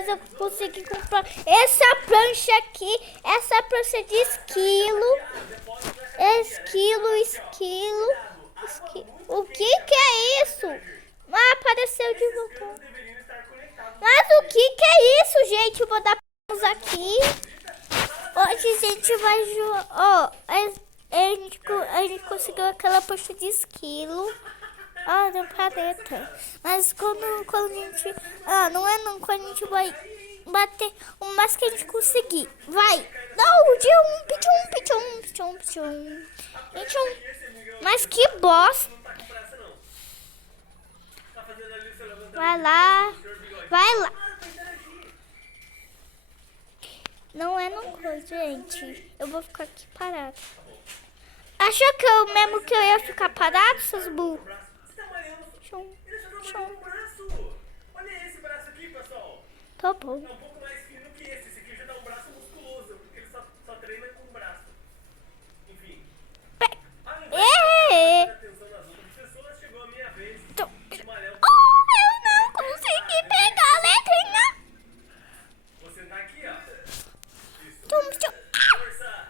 mas eu consegui comprar essa prancha aqui. Essa prancha de esquilo. Esquilo. O que é isso? Ah, apareceu de volta. Mas o que é isso, gente? Eu vou dar pausa aqui. Hoje a gente vai jogar. Ó, a gente conseguiu aquela prancha de esquilo. Ah, deu paleta. Mas quando a gente... não. Quando a gente vai bater o mais que a gente conseguir. Vai. Não, de pichum. Mas que bosta. Vai lá. Não é não coisa, gente. Eu vou ficar aqui parado. Achou que eu mesmo que eu ia ficar parado, seus burros? Olha esse braço aqui, pessoal. Tá bom. É um pouco mais fino que esse. Esse aqui já dá um braço musculoso, porque ele só treina com o braço. Enfim. Atenção nas outras pessoas, chegou a minha vez. Eu não consegui pegar a letrinha. Vou sentar aqui, ó. Isso. Tchum. Força.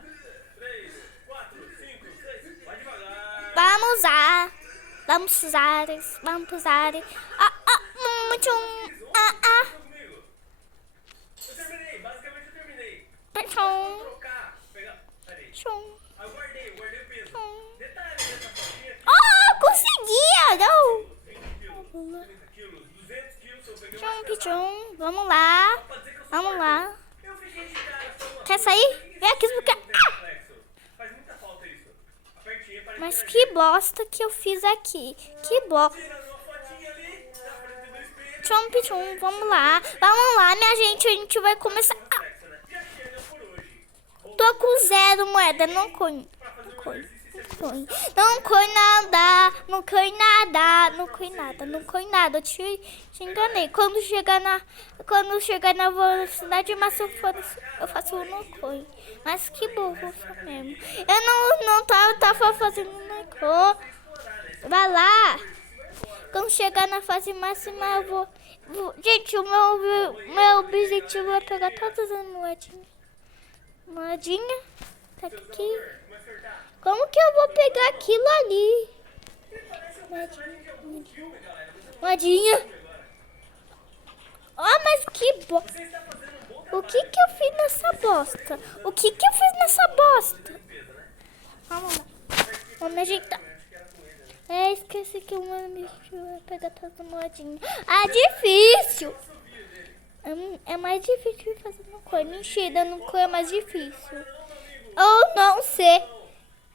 3, 4, 5, 6. Vai devagar. Vamos usar. Comigo. Eu terminei, basicamente eu terminei. Tchum. Trocar. Pegar. Peraí. Tchum. Eu guardei o peso. Detalhe dessa fotinha aqui. Conseguia! Não. 30 quilos, 200 quilos, eu peguei uma Tchum. Vamos lá. Eu fiquei de cara só. Quer sair? Vem aqui explicar. Faz muita falta isso. Apertinho, parece Mas que bosta que eu fiz aqui. Que bosta. tirando uma fotinha ali, dá pra entender no espelho. Tchum. Vamos lá, minha gente. A gente vai começar. E a Channel por hoje? Tô com 0 moeda. Não coi nada. Eu te enganei. Quando chegar na velocidade máxima, eu faço o não coi. Mas que burro mesmo. Eu não tava fazendo não coi. Vai lá. Quando chegar na fase máxima, eu vou... Gente, o meu objetivo é pegar todas as moedinhas. Moedinha. Tá aqui. Como que eu vou pegar aquilo ali? Moedinha. Mas que bosta. O que eu fiz nessa bosta? Vamos lá. Vamos ajeitar. Esqueci que o meu objetivo é pegar todas as moedinhas. Difícil. É mais difícil fazer no coi. Mentira, no coi é mais difícil. Ou não sei.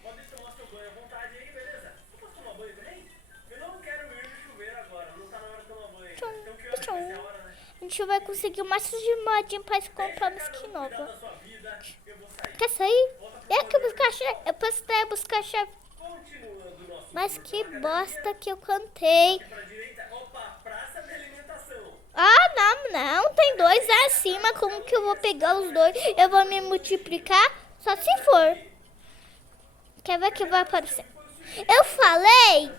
Pode tomar seu banho à vontade aí, beleza? Eu posso tomar banho também? Eu não quero ir no chuveiro agora, não tá na hora de tomar banho. Então que horas vai ser a hora, né? A gente vai conseguir o máximo de moedinha pra comprar uma skin nova. Da sua vida, eu vou sair. Quer sair? Que buscar a chave. Eu posso até buscar a chave. Continuando nosso Mas que bosta que eu cantei. pra direita. Opa, praça de alimentação. Não. Tem 2 acima. Como que eu vou pegar os 2? Eu vou me multiplicar? Só se for. Quer ver que vai aparecer? Eu falei.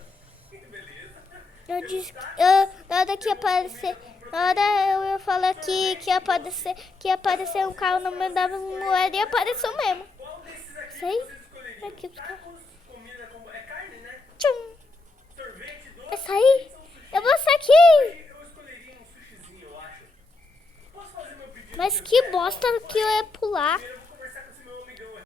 Eu disse na hora que aparecer. Na hora eu ia falar que ia aparecer um carro no meio da moeda e apareceu mesmo. Qual desses aqui Sei. vocês escolheriam? Aqui, Tacos, comida como... É carne, né? tchum. Sorvete, doce. Vai sair? Eu vou sair aqui. Eu escolheria um sushizinho, eu acho. Posso fazer meu pedido? Mas que bosta que eu ia pular. Primeiro